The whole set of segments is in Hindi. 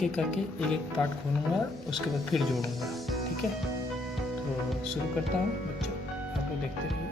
एक एक करके एक एक पार्ट खोलूँगा, उसके बाद फिर जोड़ूँगा। ठीक है, तो शुरू करता हूँ बच्चों, आप लोग देखते रहिए।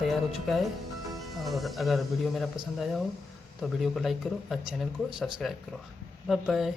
तैयार हो चुका है। और अगर वीडियो मेरा पसंद आया हो तो वीडियो को लाइक करो और चैनल को सब्सक्राइब करो। Bye bye.